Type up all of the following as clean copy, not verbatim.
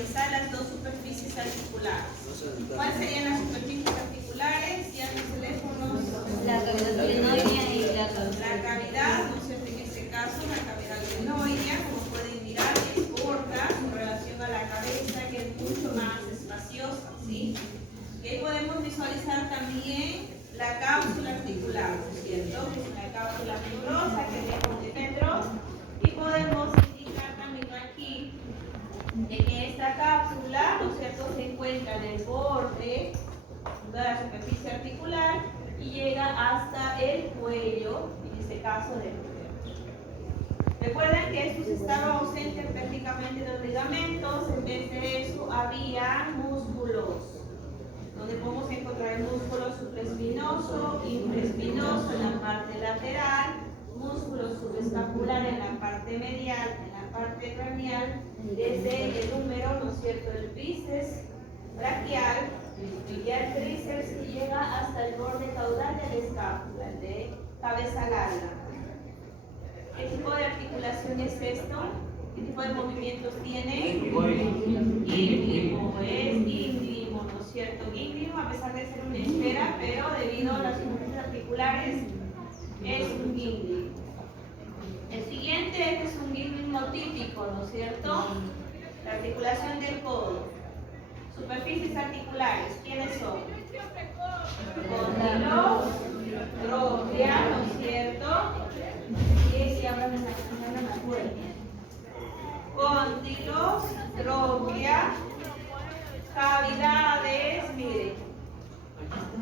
visualizar las dos superficies articulares. ¿Cuáles serían las superficies articulares? Ya en los teléfonos. La cavidad glenoidea y la La cavidad, ¿no es cierto? En este caso, la cavidad glenoidea, como pueden mirar, es corta en relación a la cabeza, que es mucho más espaciosa, ¿sí? Y ahí podemos visualizar también la cápsula articular, ¿no es cierto? Que es una cápsula fibrosa que tiene milímetros, y podemos indicar también aquí de que esta cápsula, ¿no es cierto?, se encuentra en el borde de la superficie articular y llega hasta el cuello, en este caso del cuello. Recuerden que estos estaban ausentes prácticamente de los ligamentos, en vez de eso había músculos, donde podemos encontrar el músculo supraespinoso, infraespinoso en la parte lateral, músculo subescapular en la parte medial, en la parte craneal, desde el húmero, ¿no es cierto?, el bíceps braquial y el tríceps, y llega hasta el borde caudal de la escápula, el de cabeza larga. ¿Qué tipo de articulación es esto? ¿Qué tipo de movimientos tiene? Íngrimo, es íngrimo, ¿no es cierto? Íngrimo, a pesar de ser una esfera, pero debido a las superficies articulares, es un íngrimo. El siguiente es un íngrimo típico, ¿no es cierto? La articulación del codo. Superficies articulares, ¿quiénes son? Cóndilo, trochlea, ¿no es cierto? Y si hablan en la fuerza. Cóndilos, trochlea, cavidades, miren.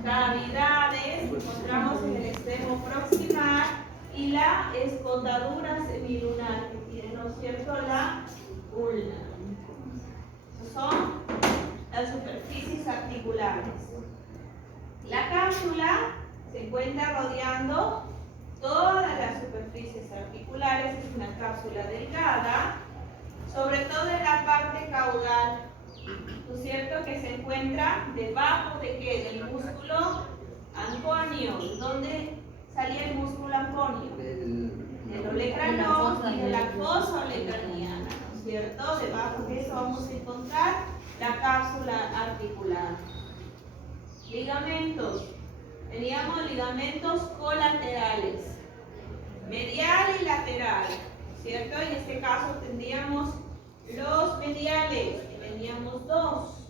Cavidades, encontramos en el extremo proximal, y la escotadura semilunar que tiene, ¿no es cierto?, la ulna. Son las superficies articulares. La cápsula se encuentra rodeando todas las superficies articulares. Es una cápsula delgada, sobre todo en la parte caudal, ¿no es cierto?, que se encuentra debajo de ¿qué? Del músculo anconio. ¿Dónde salía el músculo anconio? Del olecranón y de la fosa olecraniana, ¿no es cierto? Debajo de eso vamos a encontrar la cápsula articular. Ligamentos. Teníamos ligamentos colaterales, medial y lateral, ¿cierto? En este caso tendríamos los mediales, que teníamos dos.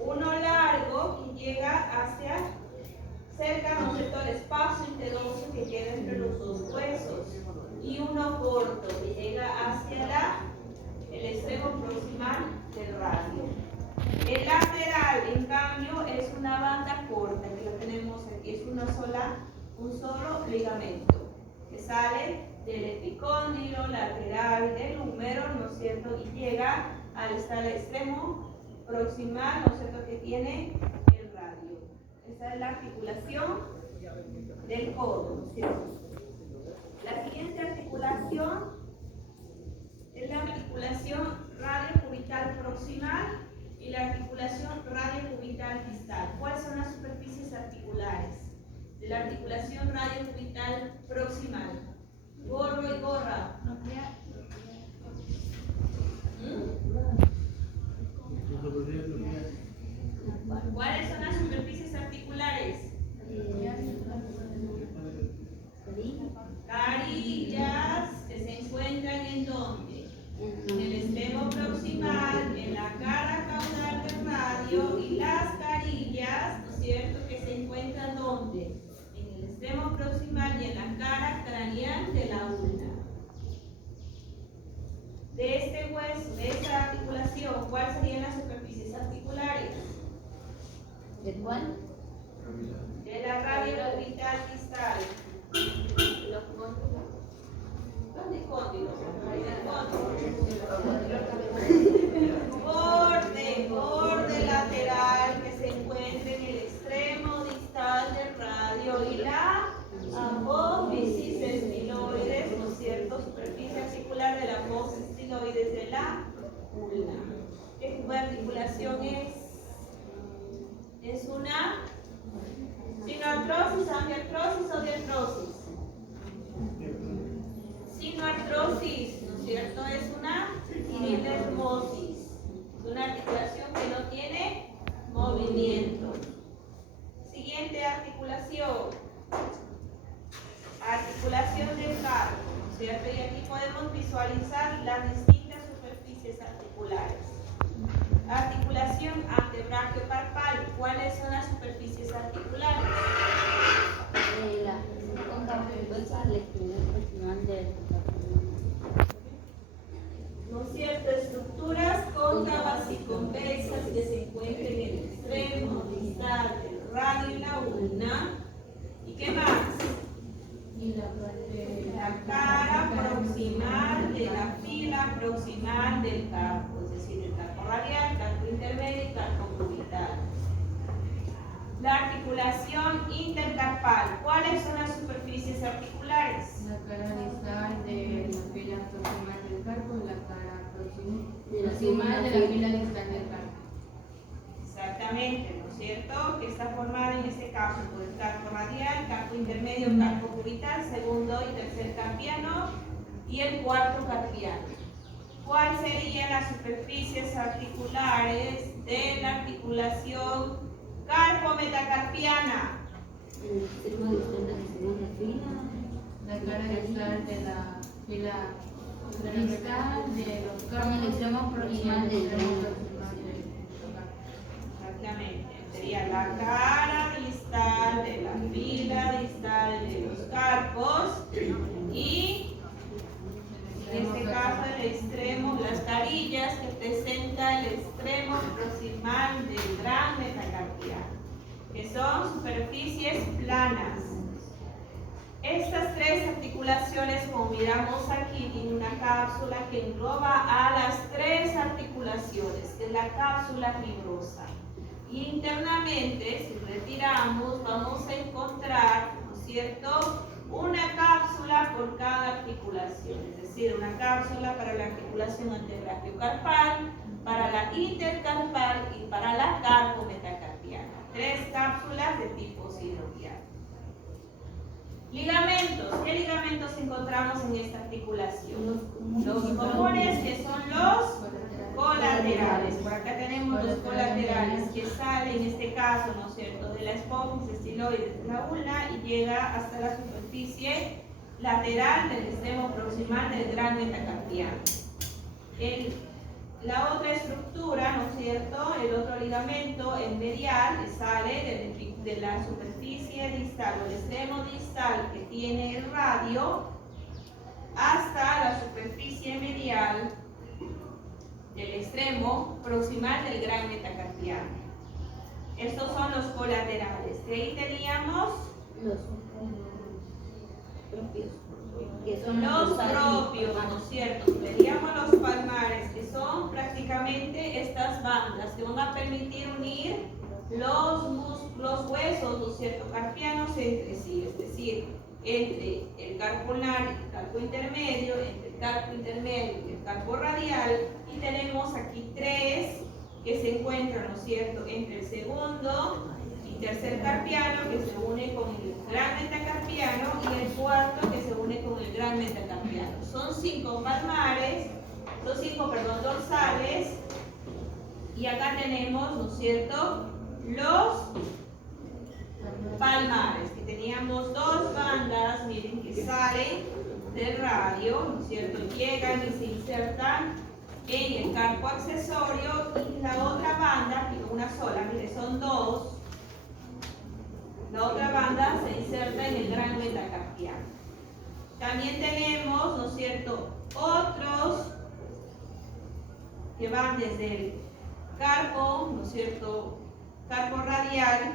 Uno largo que llega hacia cerca, ¿no es cierto?, el espacio interoseo que queda entre los dos huesos, y uno corto que llega hacia el extremo proximal del radio. El lateral, en cambio, es una banda corta, que la tenemos aquí, es un solo ligamento que sale del epicóndilo lateral del húmero, ¿no es cierto?, y llega al extremo proximal, ¿no es cierto?, que tiene el radio. Esta es la articulación del codo, ¿no es cierto? La siguiente articulación es la articulación radiocubital proximal y la articulación radiocubital distal. ¿Cuáles son las superficies articulares de la articulación radiocubital proximal? Gorro y gorra. ¿Cuáles son las superficies articulares? Carillas, que se encuentran ¿en dónde? En el extremo proximal, en la cara caudal del radio, y las carillas, ¿no es cierto?, que se encuentran ¿dónde? En el extremo proximal y en la cara craneal de la ulna. De este hueso, de esta articulación, ¿cuáles serían las superficies articulares? ¿De cuál? De la radiocubital distal. ¿Dónde cóndilos? Borde lateral que se encuentra en el extremo distal del radio, y la apófisis estiloides, ¿no es cierto?, superficie articular de la apófisis estiloides de la ulna. ¿Qué tipo de articulación es? Es una sinoartrosis, ambiartrosis o diartrosis. Sinoartrosis, ¿no es cierto? Es una iridermosis. Es una relación antebranquiocarpal, ¿cuáles son las superficies articulares? La cóncava transversal, la extremidad proximal del ¿No es cierto? Estructuras cóncavas y convexas que se encuentran en el extremo distal del radio y la ulna. ¿Y qué más? La cara proximal de la fila proximal del carpo, es decir, el carpo radial, carpo intermedio y carpo cubital. La articulación intercarpal, ¿cuáles son las superficies articulares? La cara distal de la fila proximal del carpo y la cara proximal proximal de la fila distal del carpo. Exactamente, ¿no es cierto? Que está formada en este caso por el carpo radial, carpo intermedio, carpo cubital, segundo y tercer carpiano y el cuarto carpiano. ¿Cuáles serían las superficies articulares de la articulación carpo-metacarpiana? el extremo distal de la segunda fila. La cara distal de la fila distal de los Con el extremo proximal del tronco. Exactamente, sería la cara distal de la fila distal de los carpos y en este caso el extremo, las carillas que presenta el extremo proximal del gran metacarpiano, que son superficies planas. Estas tres articulaciones, como miramos aquí, tienen una cápsula que engloba a las tres articulaciones, que es la cápsula fibrosa. Internamente, si retiramos, vamos a encontrar, ¿no es cierto?, una cápsula por cada articulación, es decir, una cápsula para la articulación antebrachiocarpal, para la intercarpal y para la carpometacarpiana. Tres cápsulas de tipo sinovial. Ligamentos. ¿Qué ligamentos encontramos en esta articulación? Los comunes, que son los colaterales. Por acá tenemos los colaterales que salen, en este caso, ¿no es cierto?, de la esponja estiloide de la ulna y llega hasta la superficie lateral del extremo proximal del gran metacarpiano. La otra estructura, ¿no es cierto?, el otro ligamento, el medial, que sale de la superficie distal o el extremo distal que tiene el radio hasta la superficie medial del extremo proximal del gran metacarpiano. Estos son los colaterales. De ahí teníamos Los propios. Que son los propios, ¿no es cierto? Teníamos los palmares, que son prácticamente estas bandas que van a permitir unir los huesos, ¿no es cierto?, carpianos entre sí, es decir, entre el carpo ulnar y el carpo intermedio, entre el carpo intermedio y el carpo radial, y tenemos aquí tres que se encuentran, ¿no es cierto?, entre el segundo y tercer carpiano, que se une con el gran metacarpiano, y el cuarto que se une con el gran metacarpiano. Son cinco palmares, dorsales, y acá tenemos, ¿no es cierto?, los palmares, que teníamos dos bandas, miren, que salen del radio, ¿no es cierto?, llegan y se insertan en el carpo accesorio, y la otra banda, que una sola, miren, son dos, la otra banda se inserta en el gran metacarpiano. También tenemos, ¿no es cierto?, otros que van desde el carpo, ¿no es cierto?, carpo radial,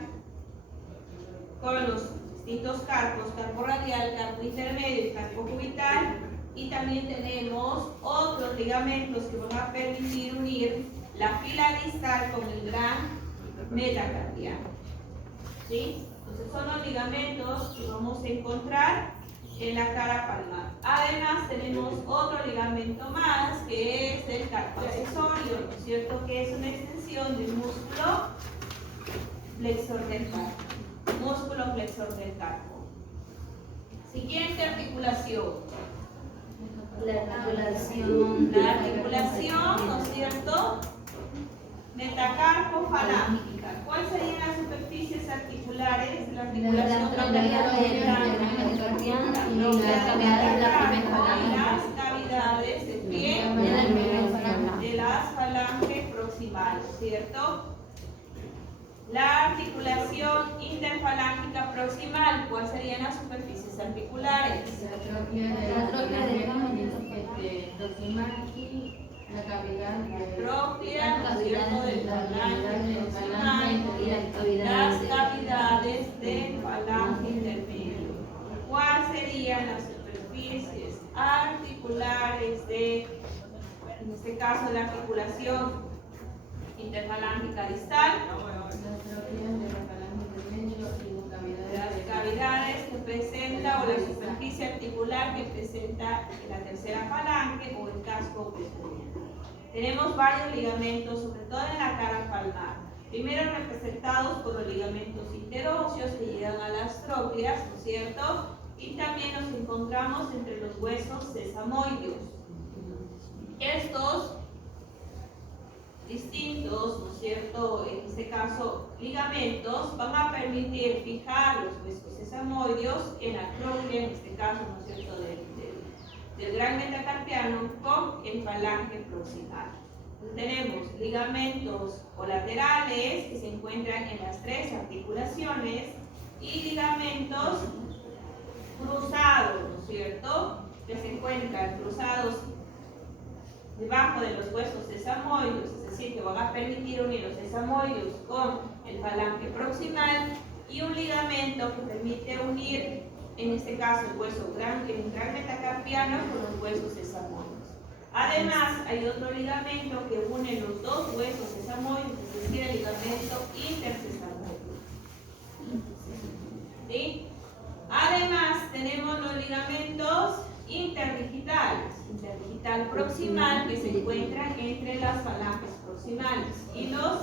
con los distintos carpos, carpo radial, carpo intermedio y carpo cubital, y también tenemos otros ligamentos que van a permitir unir la fila distal con el gran metacarpiano. ¿Sí? Entonces son los ligamentos que vamos a encontrar en la cara palmar. Además tenemos otro ligamento más, que es el carpo accesorio, ¿no es cierto?, que es una extensión del músculo flexor del carpo. Músculo flexor del carpo. Siguiente articulación. La articulación. La articulación, ¿no es cierto?, metacarpo-falángica. ¿Cuáles serían las superficies articulares de la articulación metacarpo-falángica? Las cavidades del pie, de las falanges proximal, ¿no es cierto? La articulación interfalángica proximal, ¿cuáles serían las superficies articulares? La atrofia de la proximal y la cavidad Atrofia, ¿no es cierto?, del falange proximal y las cavidades del falange intermedio. ¿Cuáles serían las superficies articulares de, en este caso, la articulación interfalángica distal? Las cavidades que presenta o la superficie articular que presenta la tercera falange o el casco peroneal. Tenemos varios ligamentos, sobre todo en la cara palmar. Primero representados por los ligamentos interóseos que llegan a las trócleas, ¿no es cierto? Y también nos encontramos entre los huesos sesamoideos. Estos distintos, ¿no es cierto?, en este caso ligamentos, van a permitir fijar los huesos sesamoideos en la tróclea, en este caso, ¿no es cierto?, del gran metacarpiano con el falange proximal. Tenemos ligamentos colaterales que se encuentran en las tres articulaciones y ligamentos cruzados, ¿no es cierto?, que se encuentran cruzados debajo de los huesos sesamoideos, es decir, que van a permitir unir los sesamoideos con el falange proximal, y un ligamento que permite unir, en este caso, el gran metacarpiano con los huesos sesamoideos. Además, hay otro ligamento que une los dos huesos sesamoideos, es decir, el ligamento intersesamoideo. ¿Sí? Además, tenemos los ligamentos interdigitales, interdigital proximal, que se encuentran entre las falanges proximales, y los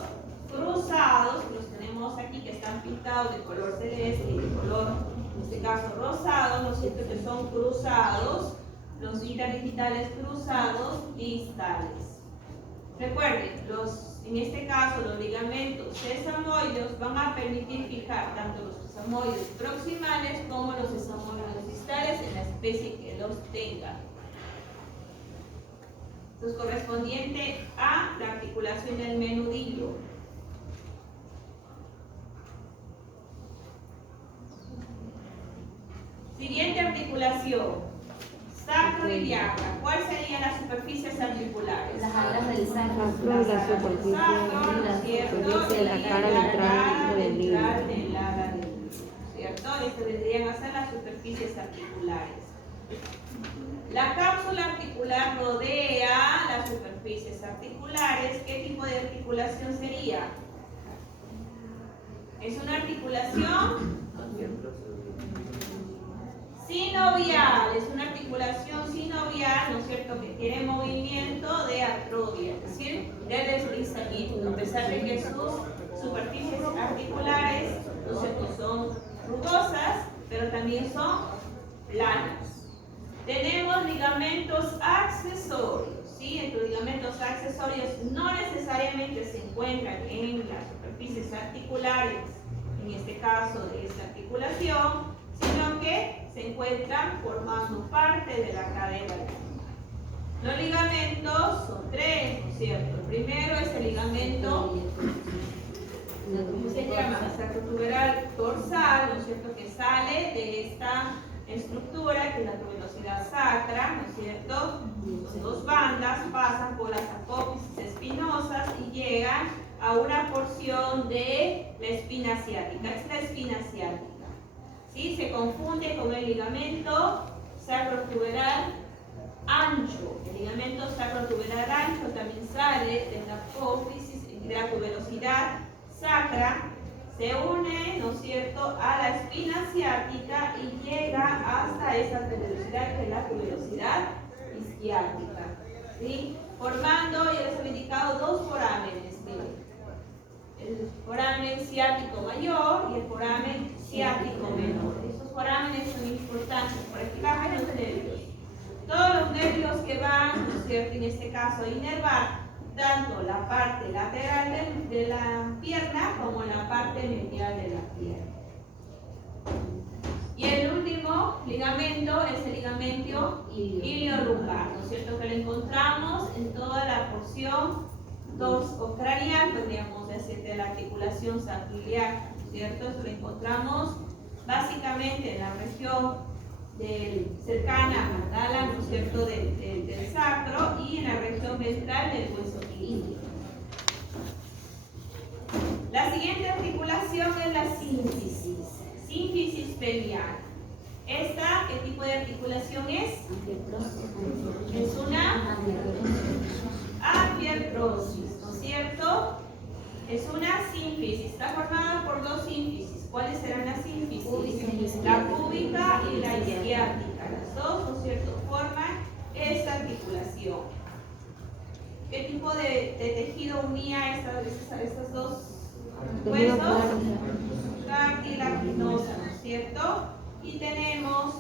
cruzados, que los tenemos aquí, que están pintados de color celeste y de color, en este caso rosado, ¿no es cierto?, que son cruzados, los interdigitales cruzados distales. Recuerden, en este caso los ligamentos sesamoideos van a permitir fijar tanto los sesamoideos proximales como los sesamoideos distales en la especie que los tenga. Esto es correspondiente a la articulación del menudillo. Siguiente articulación. Sacroiliaca. ¿Cuáles serían las superficies articulares? Las alas del sacro. Sacro, ¿no es cierto? Y la cara ventral del ala del libro, ¿cierto? Estas vendrían a ser las superficies articulares. La cápsula articular rodea las superficies articulares. ¿Qué tipo de articulación sería? Es una articulación sinovial, es una articulación sinovial, ¿no es cierto?, que tiene movimiento de artrodia, es decir, de deslizamiento, a pesar de que sus superficies articulares, ¿no es cierto?, son rugosas, pero también son planas. Tenemos ligamentos accesorios, ¿sí? Estos ligamentos accesorios no necesariamente se encuentran en las superficies articulares, en este caso de esta articulación, sino que se encuentran formando parte de la cadera. Los ligamentos son tres, ¿no es cierto? El primero es el ligamento, ¿cómo se llama? Sacrotuberal dorsal, ¿no es cierto?, que sale de esta estructura, que es la tuberosidad sacra, ¿no es cierto? Son dos bandas, pasan por las apófisis espinosas y llegan a una porción de la espina ciática. Es la espina ciática. ¿Sí? Se confunde con el ligamento sacrotuberal ancho. El ligamento sacrotuberal ancho también sale de la apófisis, de la tuberosidad sacra, se une, ¿no es cierto?, a la espina ciática y llega hasta esa tuberosidad, que es la tuberosidad isquiática, ¿sí? Formando, ya les he indicado, dos forámenes, miren. El foramen ciático mayor y el foramen ciático menor. Estos forámenes son importantes para explicar los nervios. Todos los nervios que van, ¿no es cierto?, en este caso a inervar tanto la parte lateral de la pierna como la parte medial de la pierna. Y el último ligamento es el ligamento iliolumbar, ¿no es cierto?, que lo encontramos en toda la porción dorsocranial, podríamos decir, de la articulación sacroiliaca, ¿cierto? Eso lo encontramos básicamente en la región cercana a la tala, ¿no es cierto?, del sacro, y en la región ventral del hueso clínico. La siguiente articulación es la sínfisis peliana. ¿Esta qué tipo de articulación es? Es una arteriosis, ¿no es cierto? Es una sínfisis, está formada por dos sínfisis. ¿Cuáles serán las sínfisis? La púbica y la isquiática. Las dos, ¿no es cierto?, forman esta articulación. ¿Qué tipo de tejido unía estas dos huesos? Cartilaginosa, ¿no es cierto? Y tenemos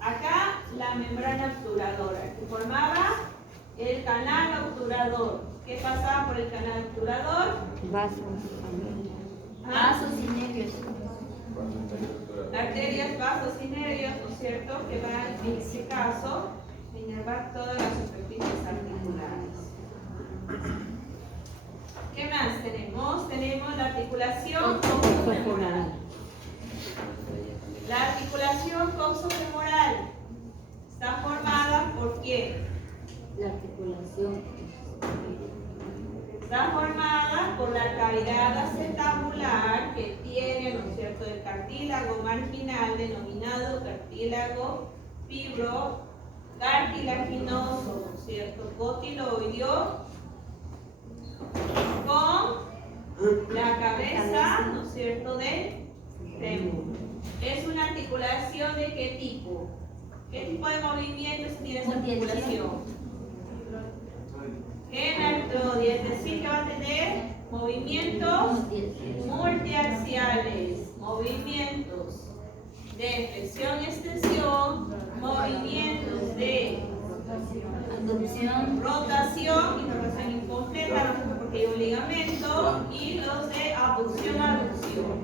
acá la membrana obturadora, que formaba el canal obturador. ¿Qué pasaba por el canal obturador? Vasos y nervios. Arterias, vasos y nervios, ¿no es cierto?, que van en este caso a inervar todas las superficies articulares. ¿Qué más tenemos? Tenemos la articulación coxofemoral. La articulación coxofemoral está formada por ¿qué? La articulación. Está formada por la cavidad acetabular que tiene, ¿no es cierto?, el cartílago marginal denominado cartílago cartilaginoso, ¿no es cierto?, cotiloideo, con la cabeza, ¿no es cierto?, del fémur. ¿Es una articulación de qué tipo? ¿Qué tipo de movimientos tiene esa articulación? Es decir, que va a tener movimientos multiaxiales, movimientos de flexión y extensión, movimientos de Abducción. rotación y rotación incompleta, porque hay un ligamento, y los de abducción.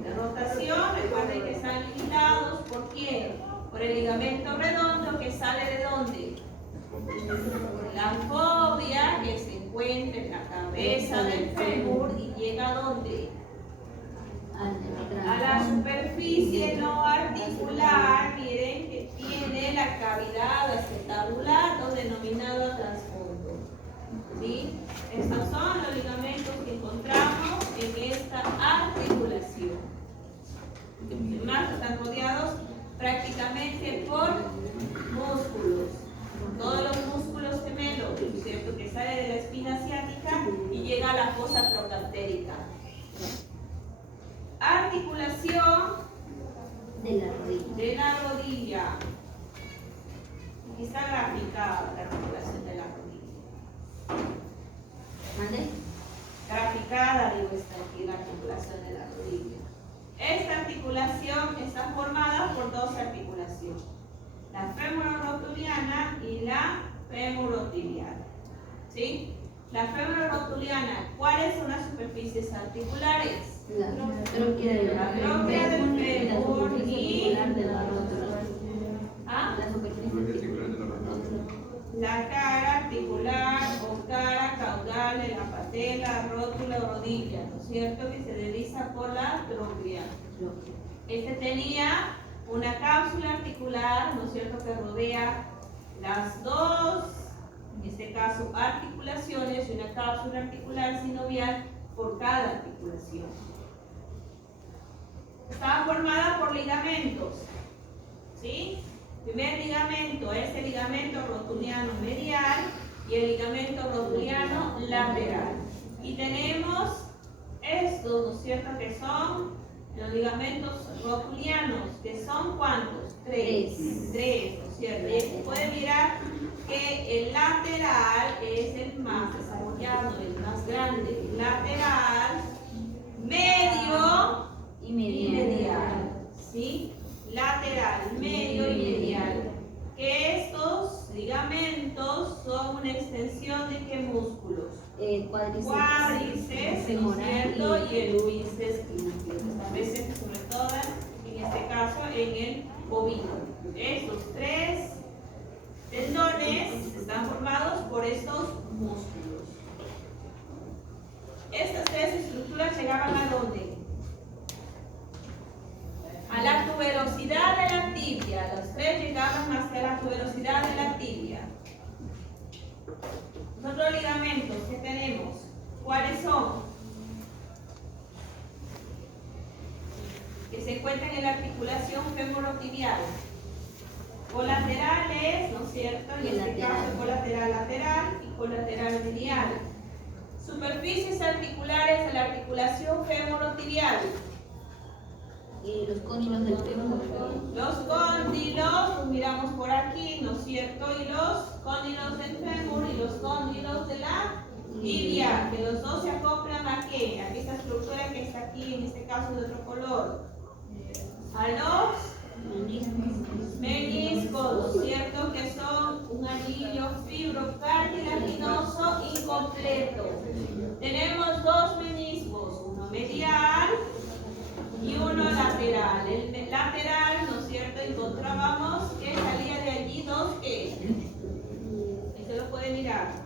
De rotación, recuerden que están limitados ¿por quién? Por el ligamento redondo que sale de ¿dónde? La fobia que se encuentra en la cabeza del fémur y llega ¿a dónde? A la superficie no articular, miren, que tiene la cavidad acetabular o denominado trasfondo. ¿Sí? Estos son los ligamentos que encontramos en esta articulación. Además están rodeados prácticamente por músculos. Todos los músculos gemelos, ¿cierto?, que sale de la espina ciática y llega a la fosa trocantérica. Articulación de la rodilla. Aquí está graficada la articulación de la rodilla. ¿Mande? Graficada, digo, está aquí la articulación de la rodilla. Esta articulación está formada por dos articulaciones: la femororotuliana y la femorotibial. ¿Sí? La femororotuliana, ¿cuáles son las superficies articulares? La tróquea del fémur y la superficie la cara articular o cara caudal de la patela, rótula o rodilla, ¿no es cierto?, que se desliza por la tróquea. Este tenía una cápsula articular, ¿no es cierto?, que rodea las dos, en este caso, articulaciones, y una cápsula articular sinovial por cada articulación. Estaba formada por ligamentos, ¿sí? El primer ligamento es el ligamento rotuliano medial y el ligamento rotuliano lateral. Y tenemos estos, ¿no es cierto?, que son los ligamentos rotulianos, que son ¿cuántos? Tres, ¿no es cierto? Y se puede mirar que el lateral es el más desarrollado, el más grande. Lateral, medio y medial. ¿Sí? Lateral, medio y medial. Que estos ligamentos son una extensión de ¿qué músculos? Cuádriceps, ¿no es cierto? Y el bíceps glúteo. Establecen sobre todo, en este caso, en el bovino. Estos tres tendones están formados por estos músculos. llegaban a dónde? A la tuberosidad de la tibia. Los tres llegaban hacia la tuberosidad de la tibia. Los otros ligamentos que tenemos, ¿cuáles son? Que se encuentran en la articulación femorotibial. Colaterales, ¿no es cierto? En este caso, colateral lateral y colateral medial. Superficies articulares de la articulación femorotibial. Y los cóndilos del fémur. Los cóndilos, los miramos por aquí, ¿no es cierto? Y los cóndilos del fémur y los cóndilos de la tibia, que los dos se acoplan a qué? A esta estructura que está aquí, en este caso de otro color. A los meniscos, ¿no es cierto? Que son un anillo fibrocartilaginoso incompleto. Tenemos dos meniscos, uno medial y uno lateral. El lateral, ¿no es cierto? Encontrábamos que salía de allí dos que. Esto lo puede mirar.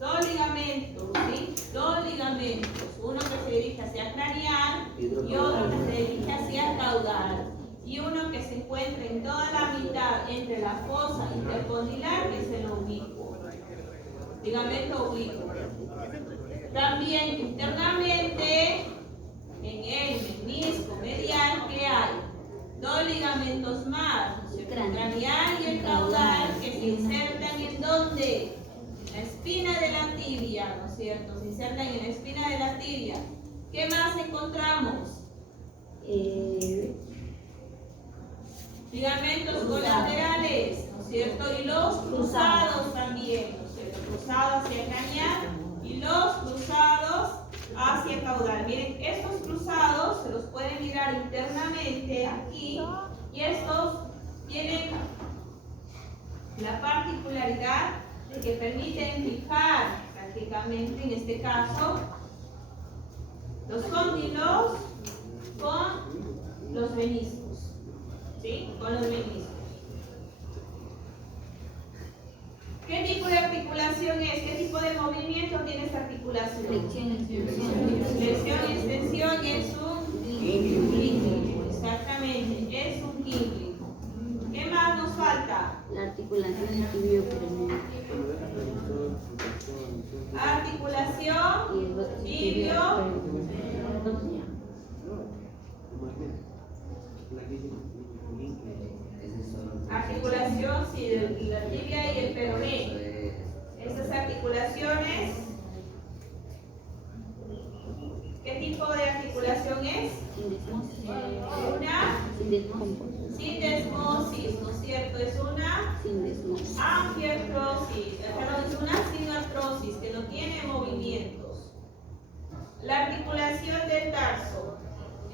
Dos ligamentos, ¿sí? Dos ligamentos. Uno que se dirige hacia craneal y otro que se dirige hacia caudal. Y uno que se encuentra en toda la mitad entre la fosa intercondilar, que es el oblicuo. Ligamento oblicuo. También internamente, en el menisco medial, ¿qué hay? Dos ligamentos más, ¿no es cierto? El craneal y el caudal, que se insertan en ¿dónde? La espina de la tibia, ¿no es cierto? Se insertan en la espina de la tibia. ¿Qué más encontramos? Ligamentos colaterales, ¿no es cierto? Y los cruzados también, ¿no es cierto? Cruzados hacia craneal y los cruzados hacia caudal. Miren, estos cruzados se los pueden mirar internamente aquí y estos tienen la particularidad de que permiten fijar prácticamente, en este caso, los cóndilos con los meniscos, ¿sí? Con los meniscos. ¿Qué tipo de articulación es? ¿Qué tipo de movimiento tiene esta articulación? Flexión, Flexión y extensión es un cíclico, exactamente, es un cíclico. ¿Qué más nos falta? La articulación tibio-peroneo. Articulación tibio. Articulación, sí, de la tibia y el peroné. Estas articulaciones, ¿qué tipo de articulación es? Una sindesmosis, ¿no es cierto? Es una angiartrosis, perdón, es una sinartrosis que no tiene movimientos. La articulación del tarso,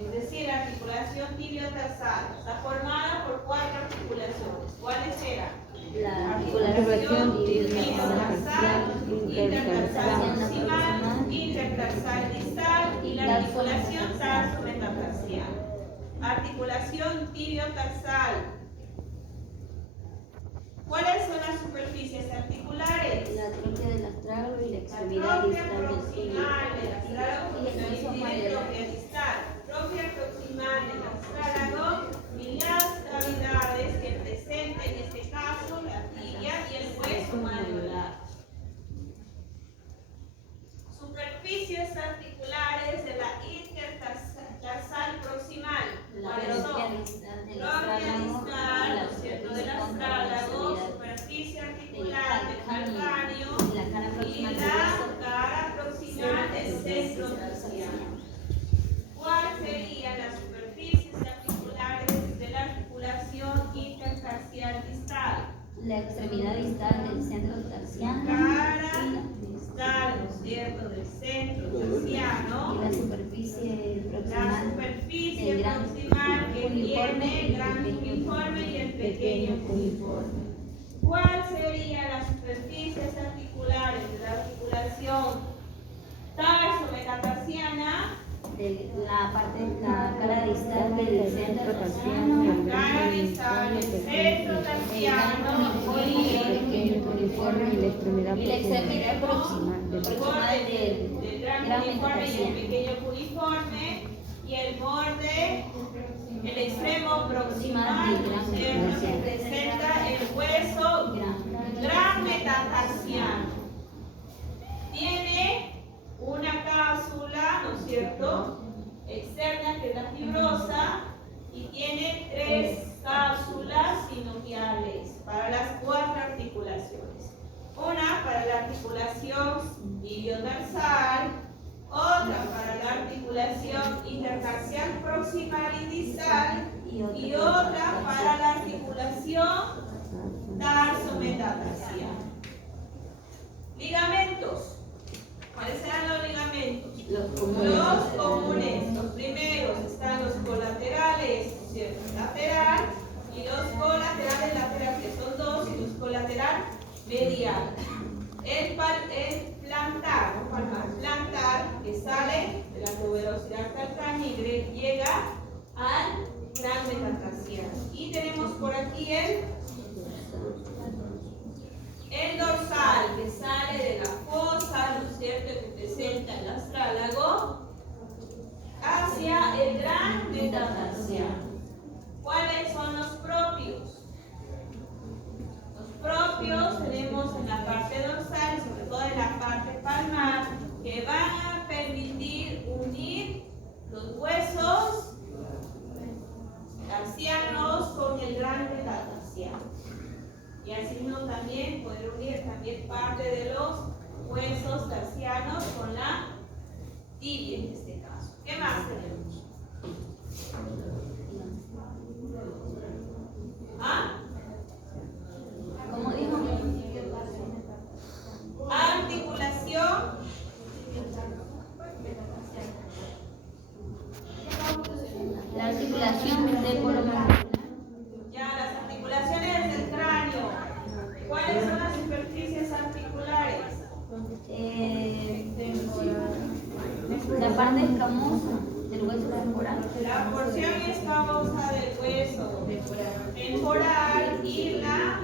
es decir, la articulación tibio-tarsal, está formada por cuatro articulaciones. ¿Cuáles eran? La articulación tibio-tarsal, intertarsal proximal, intertarsal distal y la articulación tarso-metatarsial. Articulación tibio-tarsal. ¿Cuáles son las superficies articulares? La trompa del astrágalo y la La extremidad tropia distal del proximal del astrálago y el y rizoma tiene de la tropia distal. Tropia proximal del astrálago y las cavidades que presenta en este caso la tibia y el hueso manular. Superficies articulares de la intertarsal proximal. la ¿Cuáles tropia son? distal del Tropia distal, ¿no es astrágalo cierto? y Del la astrálago, extremidad superficie del articular del calcáneo y la cara y proximal del la hueso. cara proximal del centro tarsiano. ¿Cuáles serían las superficies articulares de la articulación intertarsial distal? La extremidad distal del centro tarsiano Cara distal, ¿no es cierto? Del centro tarsiano. y la superficie La proximal superficie el gran proximal que cuneiforme tiene el gran cuneiforme y el pequeño cuneiforme. ¿Cuál serían las superficies articulares de la articulación tarso-metatarsiana? de la parte de la cara distal del centro tarsiano, La cara distal del centro tarsiano y cuneiforme y la extremidad Y la extremidad proximal del proximal del gran gran cuneiforme y el metatarsiano. pequeño cuneiforme, y el borde, el extremo proximal, ¿no es cierto?, que representa el hueso gran metatarsiano. Tiene una cápsula, ¿no es cierto?, externa, que es la fibrosa, y tiene 3 cápsulas sinoviales para las 4 articulaciones. Una para la articulación iliotarsal, otra para la articulación intertarsial proximal y distal, y otra para la articulación tarsometatarsial. Ligamentos. ¿Cuáles serán los ligamentos? Los comunes. Los primeros están los colaterales, ¿no es cierto?, lateral, y los colaterales lateral, que son 2, y los colateral medial. El plantar, ¿no?, palmar, plantar, que sale de la tuberosidad calcánea y llega al gran metatarsiano. Y tenemos por aquí el dorsal, que sale de la fosa, ¿no es cierto?, que presenta el astrálago, hacia el gran metatarsiano. ¿Cuáles son los propios? Los propios tenemos en la parte dorsal, sobre todo en la parte palmar, que van a permitir unir los huesos tarsianos con el gran metatarsiano. Y así mismo también poder unir también parte de los huesos tarsianos con la tibia en este caso. ¿Qué más tenemos? ¿Ah? ¿Cómo dijo? Articulación. La articulación del colomandibular. Ya, las articulaciones del cráneo. ¿Cuáles son las superficies articulares? La parte escamosa del hueso temporal. La porción escamosa del hueso temporal y la,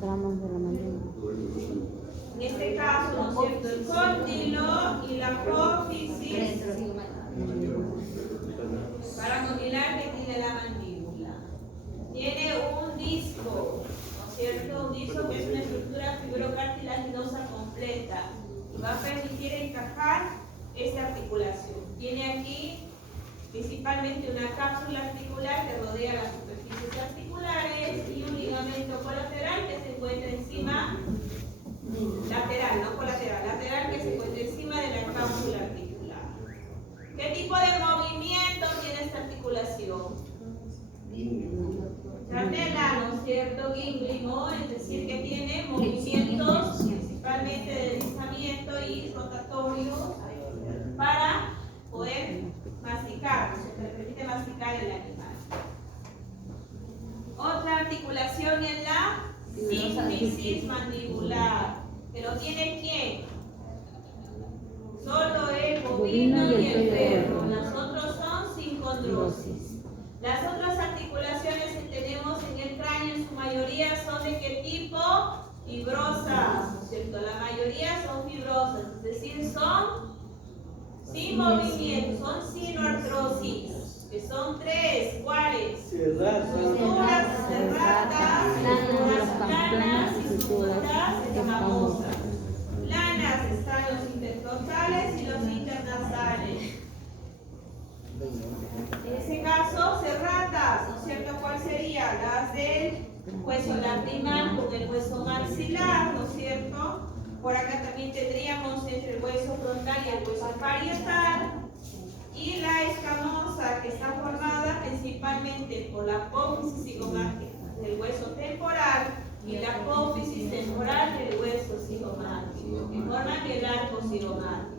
ramas de la mandíbula. en este caso, ¿no es cierto?, el cóndilo y la apófisis para combinar que tiene la mandíbula. Tiene un disco, ¿no es cierto?, un disco que es una estructura fibrocartilaginosa completa y va a permitir encajar esta articulación. Tiene aquí principalmente una cápsula articular que rodea las superficies articulares y un ligamento colateral que se encuentra encima, lateral, no colateral, lateral, que se encuentra encima de la cápsula articular. ¿Qué tipo de movimiento tiene esta articulación? Charnela, ¿no es cierto? Gínglimo, es decir, que tiene movimientos principalmente de deslizamiento y rotatorios para poder masticar, ¿no es cierto?, le permite masticar el animal. Otra articulación es la sínfisis mandibular, que lo tiene ¿quién? Solo el bovino y el perro, las otras son sincondrosis. Las otras articulaciones que tenemos en el cráneo en su mayoría son de qué tipo? Fibrosas, ¿no es cierto? La mayoría son fibrosas, es decir, son sin movimiento, son sinoartrosis, que son 3. ¿Cuáles? Estructuras cerradas, estructuras planas y estructuras escamosas. Planas están los intercostales y los internasales. En este caso, cerradas, ¿no es cierto? ¿Cuál sería? Las del hueso lagrimal con el hueso maxilar, ¿no es cierto? Por acá también tendríamos entre el hueso frontal y el hueso parietal. Y la escamosa, que está formada principalmente por la apófisis cigomática del hueso temporal y la apófisis temporal del hueso cigomático, que forman el arco cigomático.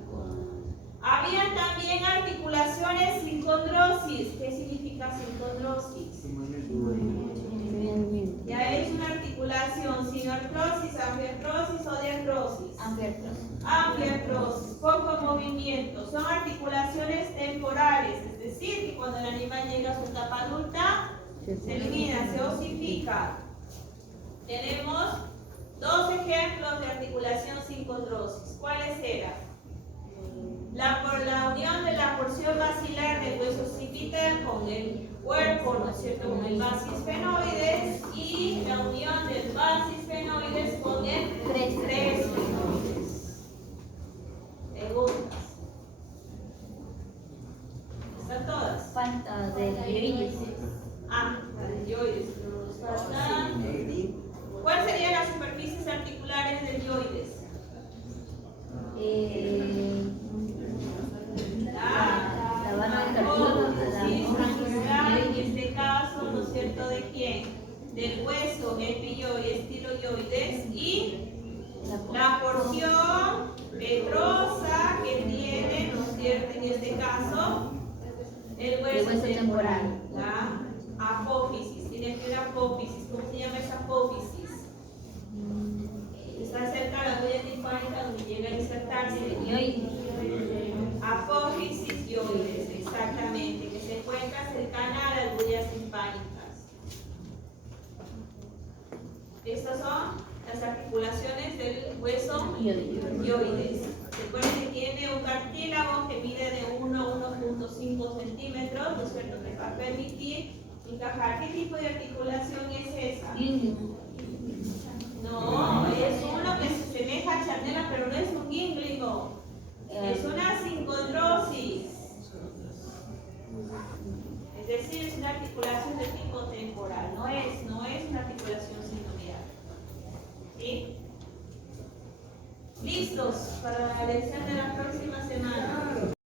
Había también articulaciones sincondrosis. ¿Qué significa sincondrosis? Ya es una articulación sinartrosis, amfiartrosis o diartrosis. Amfiartrosis, poco movimiento. Son articulaciones temporales, es decir, que cuando el animal llega a su etapa adulta, se elimina, se osifica. Tenemos Dos ejemplos de articulación sin condrosis. ¿Cuáles eran? Por la unión de la porción basilar del hueso occipital con el cuerpo, ¿no es cierto?, con el basis fenoides, y la unión del basis fenoides con el tres fenoides. Preguntas. ¿Están todas? Falta de yoides. Ah, la del yoides. ¿Cuáles serían las superficies articulares del yoides? La barra del apófisis axilar, cartílago, en este caso, ¿no es cierto?, ¿de quién? Del hueso epioides, estiloioides, y la porción petrosa que tiene, ¿no es cierto?, en este caso, el hueso temporal, la apófisis. Tiene que ir apófisis. ¿Cómo se llama esa apófisis? Está cerca de la huella timpánica donde llega a insertarse el yoides. Apófisis yoides, exactamente, que se encuentra cercana a las huellas timpánicas. Estas son las articulaciones del hueso yoides. Recuerden que tiene un cartílago que mide de 1 a 1.5 centímetros, ¿no es cierto?, que va a permitir encajar. ¿Qué tipo de articulación es esa? No, es uno que se asemeja a charnela, pero no es un gínglico. Es una sincondrosis. Es decir, es una articulación de tipo temporal. No es una articulación sinovial. ¿Sí? ¿Listos para la lección de la próxima